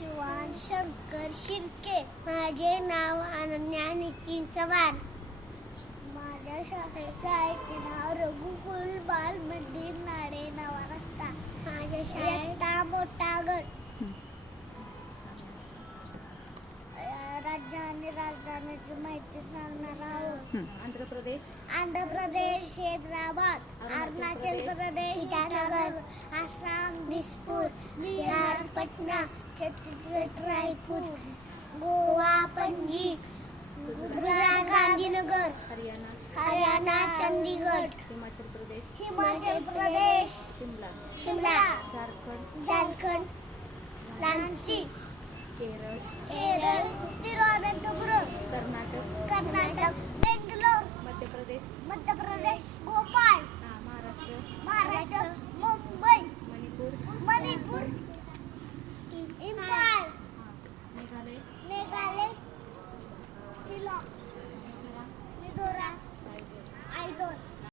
शिवान शंकर शिर्के. माझे नाव अनन्या नितीन चव्हाण. माझ्या शाळेचे नाव रघुकुल बाल मंदिर नाडे नवा रस्ता. माझ्या शाळेत मोठा गड. राज्य आणि राजधानीची माहिती सांगणार आहोत. आंध्र प्रदेश हैदराबाद. अरुणाचल प्रदेश ईटानगर. आसाम दिसपूर. बिहार पटना. छत्तीसगड रायपूर. गोवा पणजी. गुजरात गांधीनगर. हरियाणा चंदीगड. हिमाचल प्रदेश शिमला. झारखंड रांची. केरळ तिरुवनंतपुरम. कर्नाटक बेंगलोर. मध्य प्रदेश